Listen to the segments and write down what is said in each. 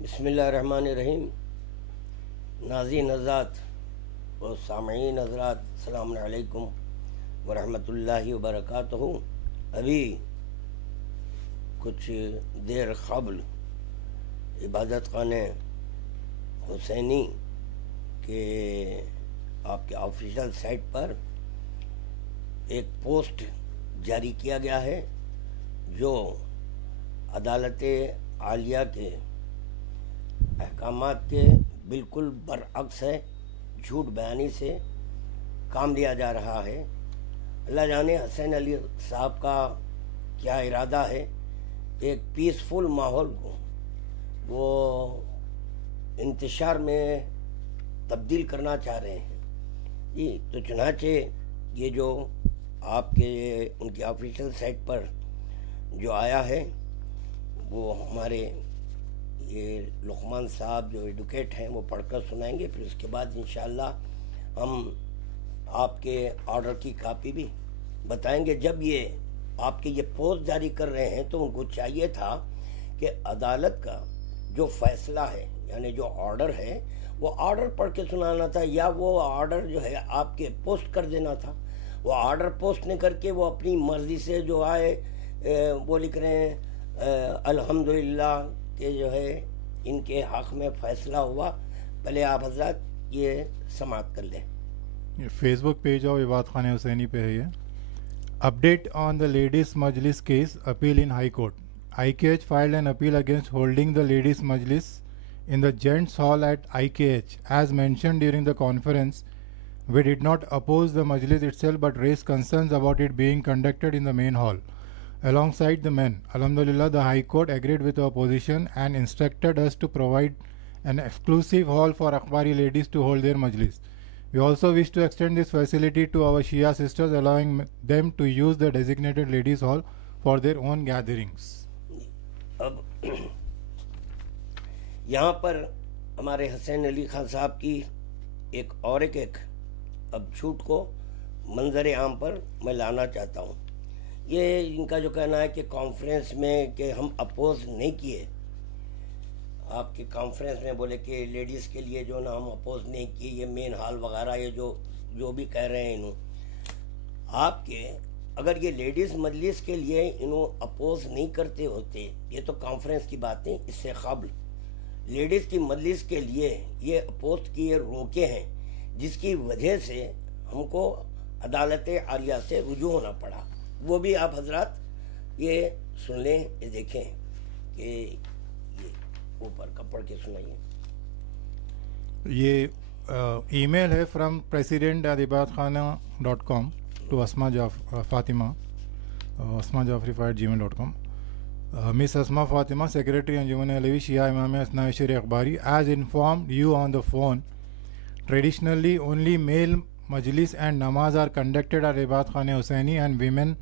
بسم اللہ الرحمن الرحیم. ناظرین حضرات و سامعین حضرات، السلام علیکم ورحمۃ اللہ وبرکاتہ. ابھی کچھ دیر قبل عبادت خانہ حسینی کے آپ کے آفیشیل سائٹ پر ایک پوسٹ جاری کیا گیا ہے جو عدالت عالیہ کے احکامات کے بالکل برعکس ہے. جھوٹ بیانی سے کام لیا جا رہا ہے. اللہ جانے حسین علی صاحب کا کیا ارادہ ہے. ایک پیسفل ماحول کو وہ انتشار میں تبدیل کرنا چاہ رہے ہیں. جی تو چنانچہ یہ جو آپ کے ان کی آفیشیل سائٹ پر جو آیا ہے وہ ہمارے یہ لقمان صاحب جو ایڈوکیٹ ہیں وہ پڑھ کر سنائیں گے. پھر اس کے بعد انشاءاللہ ہم آپ کے آرڈر کی کاپی بھی بتائیں گے. جب یہ آپ کے یہ پوسٹ جاری کر رہے ہیں تو ان کو چاہیے تھا کہ عدالت کا جو فیصلہ ہے یعنی جو آرڈر ہے وہ آرڈر پڑھ کے سنانا تھا، یا وہ آرڈر جو ہے آپ کے پوسٹ کر دینا تھا. وہ آرڈر پوسٹ نہیں کر کے وہ اپنی مرضی سے جو آئے وہ لکھ رہے ہیں الحمدللہ کہ جو ہے ان کے حق میں فیصلہ ہوا. پہلے آپ حضرات یہ سماعت کر لیں. فیس بک پیج آف عبادت خانہ حسینی پہ ہے یہ. اپڈیٹ آن دا لیڈیز مجلس case appeal in high court. IKH filed an appeal against holding the ladies majlis in the gents hall at IKH. As mentioned during the conference, we did not oppose the majlis itself but raised concerns about it being conducted in the main hall alongside the men. Alhamdulillah, the High Court agreed with our position and instructed us to provide an exclusive hall for Akhbari ladies to hold their majlis. We also wish to extend this facility to our Shia sisters, allowing them to use the designated ladies hall for their own gatherings. اب یہاں پر ہمارے حسین علی خان صاحب کی ایک اب جھوٹ کو منظر عام پر میں لانا چاہتا ہوں. یہ ان کا جو کہنا ہے کہ کانفرنس میں کہ ہم اپوز نہیں کیے. آپ کے کانفرنس میں بولے کہ لیڈیز کے لیے جو نا ہم اپوز نہیں کیے، یہ مین ہال وغیرہ یہ جو بھی کہہ رہے ہیں انہوں. آپ کے اگر یہ لیڈیز مجلس کے لیے انہوں اپوز نہیں کرتے ہوتے، یہ تو کانفرنس کی بات نہیں، اس سے قبل لیڈیز کی مجلس کے لیے یہ اپوز کیے روکے ہیں، جس کی وجہ سے ہم کو عدالت عالیہ سے رجوع ہونا پڑا. وہ بھی آپ حضرات یہ سن لیں، یہ دیکھیں کہ یہ اوپر کا پڑھ کے سنائیے. یہ ای میل ہے from president@ibadatkhana.com to Asma Fatima, Asma Jafri@gmail.com. Miss Asma Fatima, Secretary Anjuman Alawi Shia Imam Asna Ashari Akhbari, as informed you on the phone, traditionally only male majlis and namaz are conducted at Ibadat Khana Husaini and women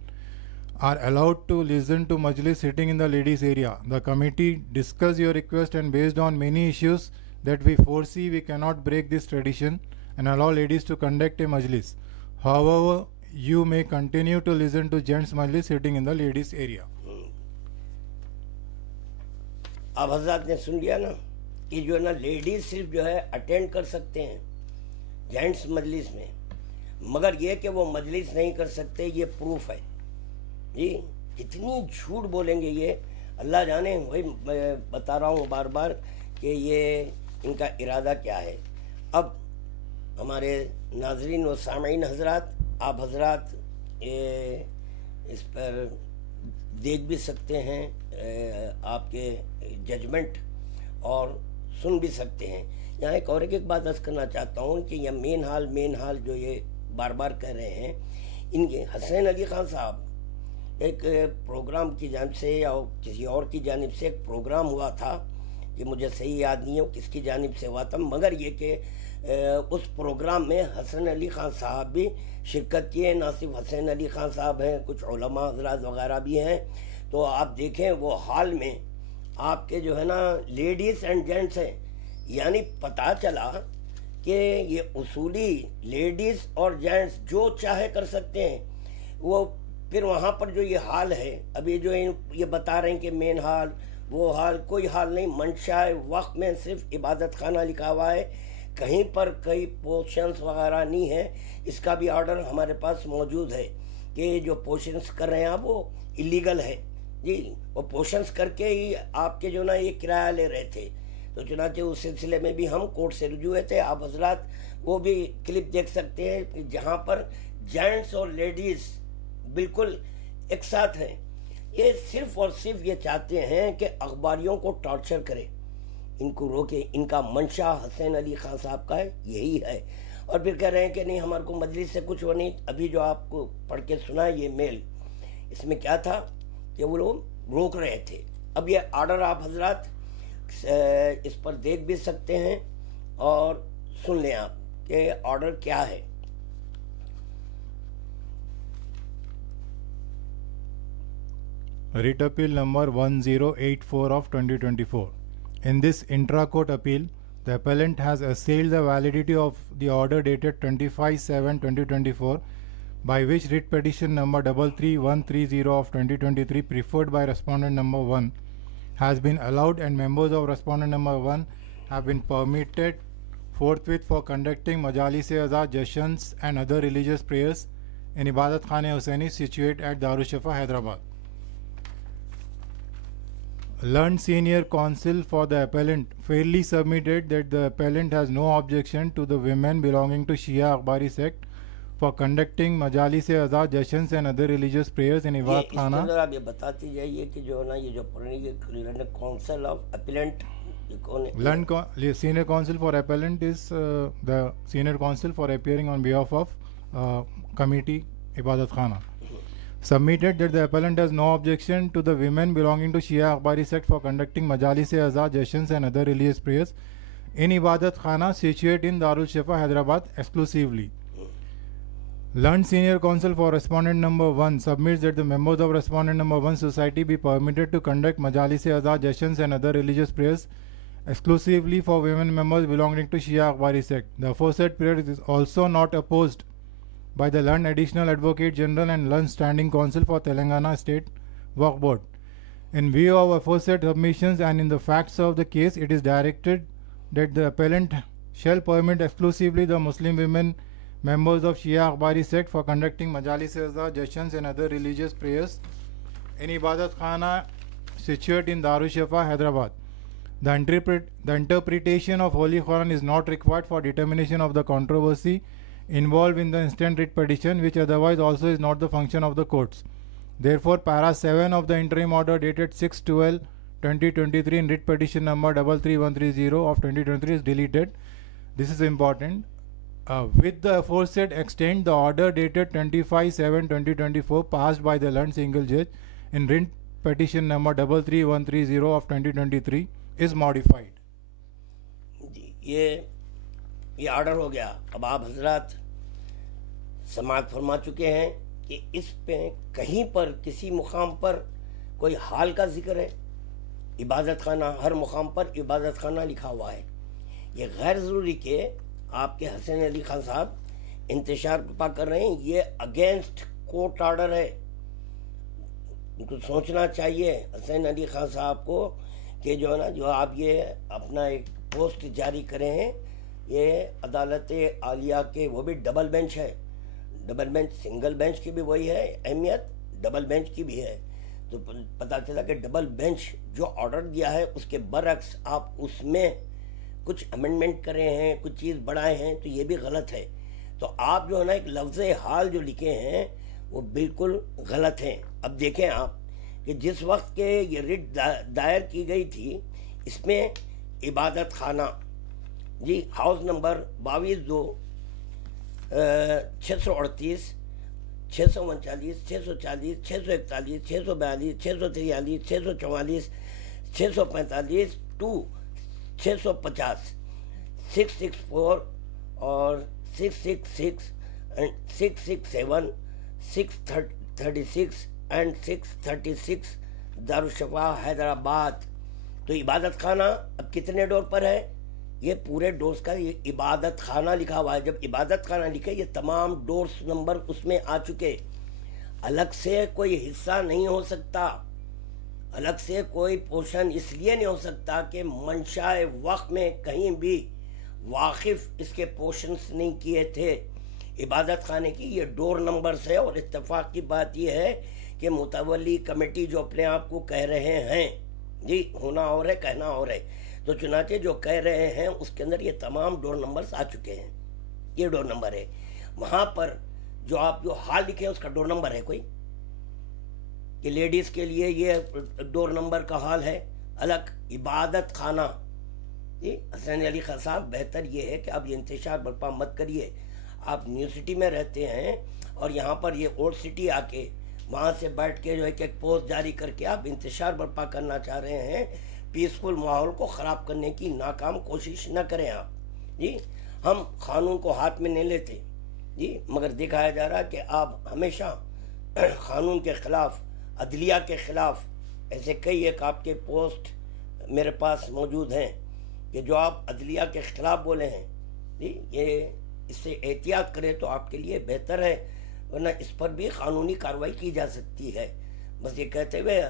are allowed to listen to majlis sitting in the ladies area. The committee discussed your request and based on many issues that we foresee, we cannot break this tradition and allow ladies to conduct a majlis. However, you may continue to listen to gents majlis sitting in the ladies area. آپ حضرات نے سن لیا نا کہ جو ہے نا ladies صرف جو ہے اٹینڈ کر سکتے ہیں جینٹس مجلس میں، مگر یہ کہ وہ مجلس نہیں کر سکتے، یہ پروف ہے. جی کتنی جھوٹ بولیں گے یہ، اللہ جانے. وہی میں بتا رہا ہوں بار بار کہ یہ ان کا ارادہ کیا ہے. اب ہمارے ناظرین و سامعین حضرات، آپ حضرات اس پر دیکھ بھی سکتے ہیں آپ کے ججمنٹ اور سن بھی سکتے ہیں. یہاں ایک بات عرض کرنا چاہتا ہوں کہ یہ مین ہال جو یہ بار بار کہہ رہے ہیں، ان کے حسین علی خان صاحب ایک پروگرام کی جانب سے یا کسی اور کی جانب سے ایک پروگرام ہوا تھا کہ مجھے صحیح یاد نہیں ہے کس کی جانب سے ہوا تھا، مگر یہ کہ اس پروگرام میں حسین علی خان صاحب بھی شرکت کیے. نہ صرف حسین علی خان صاحب ہیں، کچھ علماء حضرات وغیرہ بھی ہیں. تو آپ دیکھیں وہ حال میں آپ کے جو ہے نا لیڈیز اینڈ جینٹس ہیں. یعنی پتہ چلا کہ یہ اصولی لیڈیز اور جینٹس جو چاہے کر سکتے ہیں. وہ پھر وہاں پر جو یہ حال ہے ابھی جو یہ بتا رہے ہیں کہ مین ہال وہ حال کوئی حال نہیں. منشا وقت میں صرف عبادت خانہ لکھا ہوا ہے, کہیں پر کئی پورشنز وغیرہ نہیں ہے. اس کا بھی آرڈر ہمارے پاس موجود ہے کہ جو پورشنز کر رہے ہیں آپ وہ ایلیگل ہے جی. وہ پورشنز کر کے ہی آپ کے جو نا یہ کرایہ لے رہے تھے. تو چنانچہ اس سلسلے میں بھی ہم کورٹ سے رجوع ہوئے تھے. آپ حضرات وہ بھی کلپ دیکھ سکتے ہیں جہاں پر جینٹس اور لیڈیز بالکل ایک ساتھ ہیں. یہ صرف اور صرف یہ چاہتے ہیں کہ اخباریوں کو ٹارچر کرے, ان کو روکے. ان کا منشا حسین علی خان صاحب کا ہے, یہی ہے. اور پھر کہہ رہے ہیں کہ نہیں ہمارے کو مجلس سے کچھ وہ نہیں. ابھی جو آپ کو پڑھ کے سنا یہ میل, اس میں کیا تھا کہ وہ لوگ روک رہے تھے. اب یہ آرڈر آپ حضرات اس پر دیکھ بھی سکتے ہیں اور سن لیں آپ کہ آرڈر کیا ہے. Writ Appeal number 1084 of 2024. In this intra-court appeal, the appellant has assailed the validity of the order dated 25/7/2024, by which writ petition number 33130 of 2023 preferred by respondent number 1 has been allowed, and members of respondent number 1 have been permitted forthwith for conducting Majalis-e-Azad, Jashans and other religious prayers in Ibadat Khane Hussaini situated at Darushafa, Hyderabad. Learned senior counsel for the appellant fairly submitted that the appellant has no objection to the women belonging to Shia Akhbari sect for conducting Majalis-e-Azad, Jashans and other religious prayers in Ibadat Khana. اس آپ یہ بتاتی جائیے کہ جو نا یہ جو learned council of اپیلنٹ کون ہے؟ Senior counsel for appellant is the senior counsel for appearing on behalf of committee Ibadat Khana. Submitted that the appellant has no objection to the women belonging to Shia Akhbari sect for conducting Majalis-e-Azad, Jashans and other religious prayers in Ibadat Khana situated in Darul Shifa, Hyderabad exclusively. Learned senior counsel for respondent number 1 submits that the members of respondent number 1 society be permitted to conduct Majalis-e-Azad, Jashans and other religious prayers exclusively for women members belonging to Shia Akhbari sect. The aforesaid prayer is also not opposed by the learned additional advocate general and learned standing counsel for Telangana State Waqf Board. In view of aforesaid submissions and in the facts of the case, it is directed that the appellant shall permit exclusively the Muslim women members of Shia Akhbari sect for conducting Majalis-e-Azad, Jashans and other religious prayers in Ibadat Khana situated in Darushafa, Hyderabad. The interpretation of Holy Quran is not required for determination of the controversy involved in the instant writ petition, which otherwise also is not the function of the courts. Therefore, para 7 of the interim order dated 6/12/2023 in writ petition number 33130 of 2023 is deleted. This is important. With the aforesaid extent, the order dated 25/7/2024 passed by the learned single judge in writ petition number 33130 of 2023 is modified. یہ order ہو گیا. اب آپ حضرات سماعت فرما چکے ہیں کہ اس پہ کہیں پر کسی مقام پر کوئی حال کا ذکر ہے. عبادت خانہ ہر مقام پر عبادت خانہ لکھا ہوا ہے. یہ غیر ضروری کہ آپ کے حسین علی خان صاحب انتشار پا کر رہے ہیں. یہ اگینسٹ کورٹ آرڈر ہے. ان کو سوچنا چاہیے حسین علی خان صاحب کو کہ جو ہے نا جو آپ یہ اپنا ایک پوسٹ جاری کرے ہیں, یہ عدالت عالیہ کے وہ بھی ڈبل بینچ ہے. ڈبل بینچ, سنگل بینچ کی بھی وہی ہے اہمیت, ڈبل بینچ کی بھی ہے. تو پتہ چلا کہ ڈبل بینچ جو آرڈر دیا ہے اس کے برعکس آپ اس میں کچھ امینڈمنٹ کرے ہیں, کچھ چیز بڑھائے ہیں, تو یہ بھی غلط ہے. تو آپ جو ہے نا ایک لفظ حال جو لکھے ہیں وہ بالکل غلط ہیں. اب دیکھیں آپ کہ جس وقت کے یہ ریٹ دائر کی گئی تھی اس میں عبادت خانہ جی ہاؤس نمبر 22/2 638 639 640 641 642 643 644 645 2 650 664 اور 666 and 667 636 and 636 دارالشفا حیدرآباد. تو عبادت خانہ اب کتنے ڈور پر ہے؟ یہ پورے ڈورز کا یہ عبادت خانہ لکھا ہوا ہے. جب عبادت خانہ لکھے یہ تمام ڈورز نمبر اس میں آ چکے, الگ سے کوئی حصہ نہیں ہو سکتا. الگ سے کوئی پوشن اس لیے نہیں ہو سکتا کہ منشاء وقت میں کہیں بھی واقف اس کے پوشنز نہیں کیے تھے. عبادت خانے کی یہ ڈور نمبرز ہے، اور اتفاق کی بات یہ ہے کہ متولی کمیٹی جو اپنے آپ کو کہہ رہے ہیں جی ہونا اور ہے کہنا اور ہے، تو چنانچہ جو کہہ رہے ہیں اس کے اندر یہ تمام ڈور نمبرز آ چکے ہیں. یہ ڈور نمبر ہے. وہاں پر جو آپ جو حال لکھے اس کا ڈور نمبر ہے کوئی کہ لیڈیز کے لیے یہ ڈور نمبر کا حال ہے الگ. عبادت خانہ جی حسین علی خان صاحب، بہتر یہ ہے کہ آپ یہ انتشار برپا مت کریے. آپ نیو سٹی میں رہتے ہیں اور یہاں پر یہ اولڈ سٹی آ کے وہاں سے بیٹھ کے جو ہے کہ ایک پوسٹ جاری کر کے آپ انتشار برپا کرنا چاہ رہے ہیں. پیسفل ماحول کو خراب کرنے کی ناکام کوشش نہ کریں آپ جی. ہم قانون کو ہاتھ میں نہیں لیتے جی، مگر دکھایا جا رہا کہ آپ ہمیشہ قانون کے خلاف، عدلیہ کے خلاف، ایسے کئی ایک آپ کے پوسٹ میرے پاس موجود ہیں کہ جو آپ عدلیہ کے خلاف بولے ہیں جی. یہ اس سے احتیاط کرے تو آپ کے لیے بہتر ہے، ورنہ اس پر بھی قانونی کارروائی کی جا سکتی ہے. بس یہ کہتے ہوئے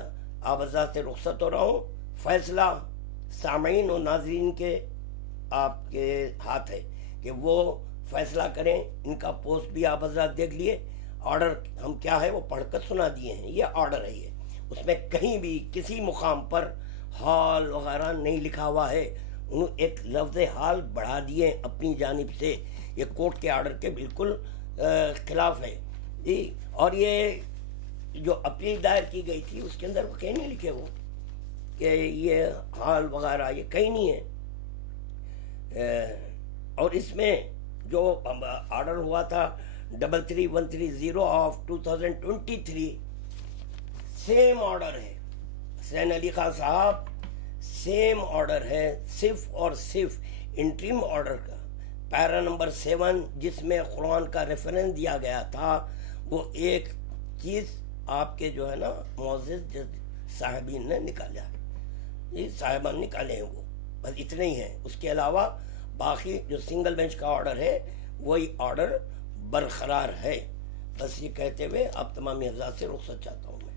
آپ حضرات سے رخصت ہو رہا ہوں. فیصلہ سامعین و ناظرین کے آپ کے ہاتھ ہے کہ وہ فیصلہ کریں. ان کا پوسٹ بھی آپ حضرات دیکھ لیے. آرڈر ہم کیا ہے وہ پڑھ کر سنا دیے ہیں. یہ آرڈر ہے، یہ اس میں کہیں بھی کسی مقام پر حال وغیرہ نہیں لکھا ہوا ہے. انہوں ایک لفظ حال بڑھا دیے اپنی جانب سے. یہ کورٹ کے آرڈر کے بالکل خلاف ہے جی. اور یہ جو اپیل دائر کی گئی تھی اس کے اندر وہ کہیں نہیں لکھے وہ کہ یہ حال وغیرہ، یہ کہیں نہیں ہے. اور اس میں جو آرڈر ہوا تھا 33130 آف 2023 سیم آرڈر ہے حسین علی خان صاحب، سیم آرڈر ہے. صرف اور صرف انٹریم آرڈر کا پیرا نمبر 7 جس میں قرآن کا ریفرنس دیا گیا تھا، وہ ایک چیز آپ کے جو ہے نا معزز صاحبین نے نکالا، یہ صاحبان نکالے ہیں، وہ بس اتنے ہی ہیں. اس کے علاوہ باقی جو سنگل بینچ کا آرڈر ہے وہی آرڈر برقرار ہے. بس یہ کہتے ہوئے آپ تمامی حضرات سے رخصت چاہتا ہوں میں.